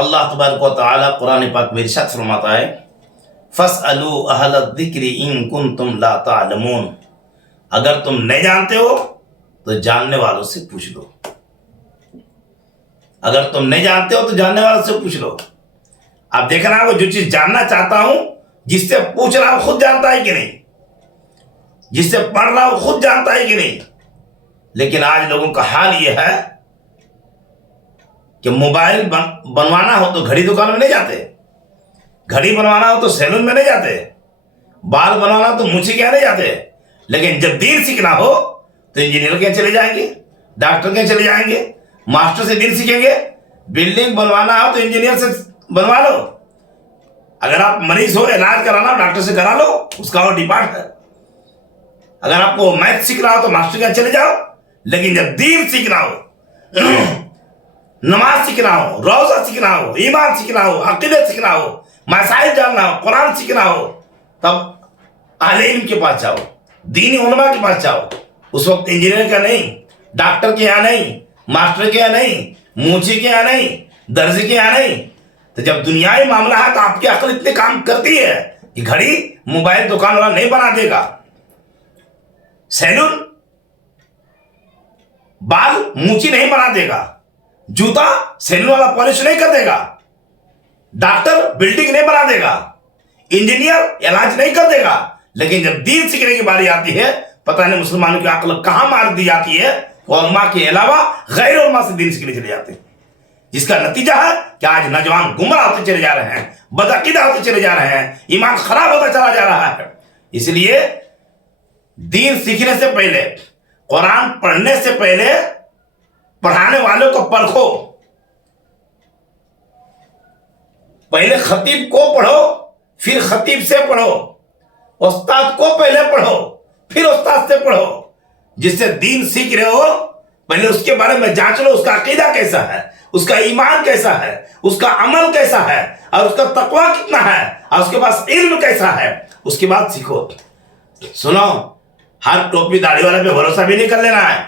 اللہ تبارک و تعالی قرآن پاک میں ارشاد فرماتا ہے فَاسْأَلُوا أَهْلَ الذِّكْرِ إِن كُنتُمْ لَا تَعْلَمُونَ، اگر تم نہیں جانتے ہو تو جاننے والوں سے پوچھ لو. اگر تم نہیں جانتے ہو تو جاننے والوں سے پوچھ لو. اب دیکھنا وہ جو چیز جاننا چاہتا ہوں جس سے پوچھ رہا ہوں خود جانتا ہے کہ نہیں، جس سے پڑھ رہا ہوں خود جانتا ہے کہ نہیں. لیکن آج لوگوں کا حال یہ ہے کہ موبائل بنوانا ہو تو گھڑی دکان میں نہیں جاتے، گھڑی بنوانا ہو تو سیلون میں نہیں جاتے، بال بنوانا ہو تو مچھی کے نہیں جاتے. لیکن جب دین سیکھنا ہو تو انجینئر کے چلے جائیں گے، ڈاکٹر کے چلے جائیں گے، ماسٹر سے دین سیکھیں گے. بلڈنگ بنوانا ہو تو انجینئر سے بنوا لو. اگر آپ مریض ہو علاج کرانا ہو ڈاکٹر سے کرا لو، اس کا اور ڈپارٹ ہے. اگر آپ کو میتھ سیکھنا ہو تو ماسٹر کے چلے جاؤ. لیکن جب دین سیکھنا ہو، نماز سیکھنا ہو، روزہ سیکھنا ہو، ایمان سیکھنا ہو، عقیدت سیکھنا ہو، مسائل جاننا ہو، قرآن سیکھنا ہو، تب اہل علم کے پاس جاؤ، دینی علماء کے پاس جاؤ. اس وقت انجینئر کا نہیں، ڈاکٹر کے یہاں نہیں، ماسٹر کے یہاں نہیں، موچی کے یہاں نہیں، درزی کے یہاں نہیں. تو جب دنیائی معاملہ ہے تو آپ کی عقل اتنے کام کرتی ہے کہ گھڑی موبائل دکان والا نہیں بنا دے گا، سیلون بال موچی نہیں بنا دے گا، جوتا سیلون والا پالش نہیں کر دے گا، ڈاکٹر بلڈنگ نہیں بنا دے گا، انجینئر علاج نہیں کر دے گا. لیکن جب دین سیکھنے کی باری آتی ہے پتہ نہیں مسلمانوں کی عقل کہاں مار دی جاتی ہے، علماء کے علاوہ غیر علماء سے دین سیکھنے چلے جاتے ہیں. جس کا نتیجہ ہے کہ آج نوجوان گمراہ ہوتے چلے جا رہے ہیں، بدعقیدہ ہوتے چلے جا رہے ہیں، ایمان خراب ہوتا چلا جا رہا ہے. اس لیے دین سیکھنے سے پہلے، قرآن پڑھنے سے پہلے پڑھانے والوں کو پرکھو. پہلے خطیب کو پڑھو پھر خطیب سے پڑھو، استاد کو پہلے پڑھو پھر استاد سے پڑھو. جس سے دین سیکھ رہے ہو پہلے اس کے بارے میں جانچ لو، اس کا عقیدہ کیسا ہے، اس کا ایمان کیسا ہے، اس کا عمل کیسا ہے، اور اس کا تقوی کتنا ہے، اور اس کے پاس علم کیسا ہے. اس کے بعد سیکھو. سنو، ہر ٹوپی داڑھی والا پہ بھروسہ بھی نہیں کر لینا ہے.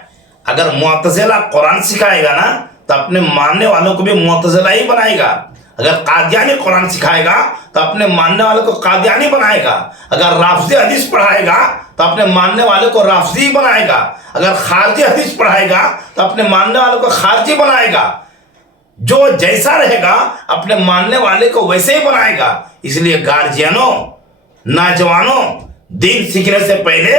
اگر معتزلہ قرآن سکھائے گا نا تو اپنے ماننے والوں کو بھی معتزلہ ہی بنائے گا. اگر قادیانی قرآن سکھائے گا تو اپنے ماننے والوں کو قادیانی بنائے گا. اگر رافضی حدیث پڑھائے گا تو اپنے ماننے والوں کو رافضی بنائے گا. اگر خارجی حدیث پڑھائے گا تو اپنے ماننے والوں کو خارجی بنائے گا. جو جیسا رہے گا اپنے ماننے والے کو ویسے ہی بنائے گا. اس لیے گارجینوں، نوجوانوں، دین سیکھنے سے پہلے،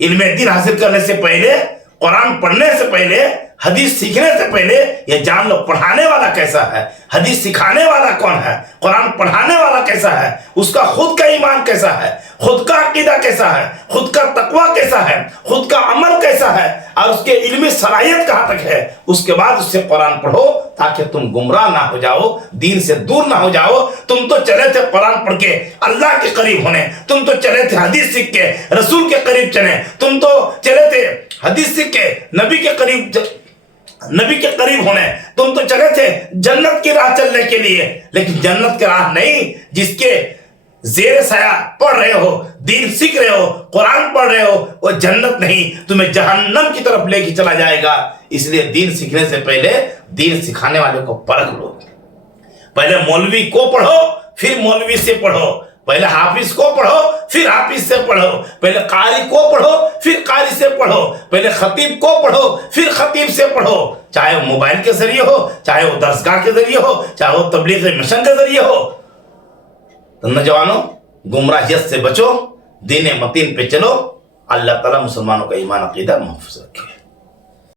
علم دین حاصل کرنے سے پہلے، قرآن پڑھنے سے پہلے، حدیث سیکھنے سے پہلے یہ جان لو پڑھانے والا کیسا ہے، حدیث سکھانے والا کون ہے، قرآن پڑھانے والا کیسا ہے، اس کا خود کا ایمان کیسا ہے، خود کا عقیدہ کیسا ہے، خود کا تقوی کیسا ہے، خود کا عمل کیسا ہے، اور اس کے علمی صلاحیت کہاں تک ہے. اس کے بعد اس سے قرآن پڑھو تاکہ تم گمراہ نہ ہو جاؤ، دین سے دور نہ ہو جاؤ. تم تو چلے تھے قرآن پڑھ کے اللہ کے قریب ہونے، تم تو چلے تھے حدیث سیکھ کے رسول کے قریب چلے، تم تو چلے تھے حدیث سیکھ کے نبی کے قریب ہونے، تم تو چلے تھے جنت کی راہ چلنے کے لیے. لیکن جنت کی راہ نہیں، جس کے زیر سایہ پڑھ رہے ہو، دین سیکھ رہے ہو، قرآن پڑھ رہے ہو، وہ جنت نہیں، تمہیں جہنم کی طرف لے کے چلا جائے گا. اس لیے دین سیکھنے سے پہلے دین سکھانے والے کو پرکھ لو. پہلے مولوی کو پڑھو پھر مولوی سے پڑھو، پہلے حافظ کو پڑھو پھر حافظ سے پڑھو، پہلے قاری کو پڑھو پھر قاری سے پڑھو، پہلے خطیب کو پڑھو پھر خطیب سے پڑھو. چاہے وہ موبائل کے ذریعے ہو، چاہے وہ درسگاہ کے ذریعے ہو، چاہے وہ تبلیغ مشن کے ذریعے ہو. تو نوجوانوں، گمراہیت سے بچو، دین متین پہ چلو. اللہ تعالیٰ مسلمانوں کا ایمان عقیدہ محفوظ رکھے.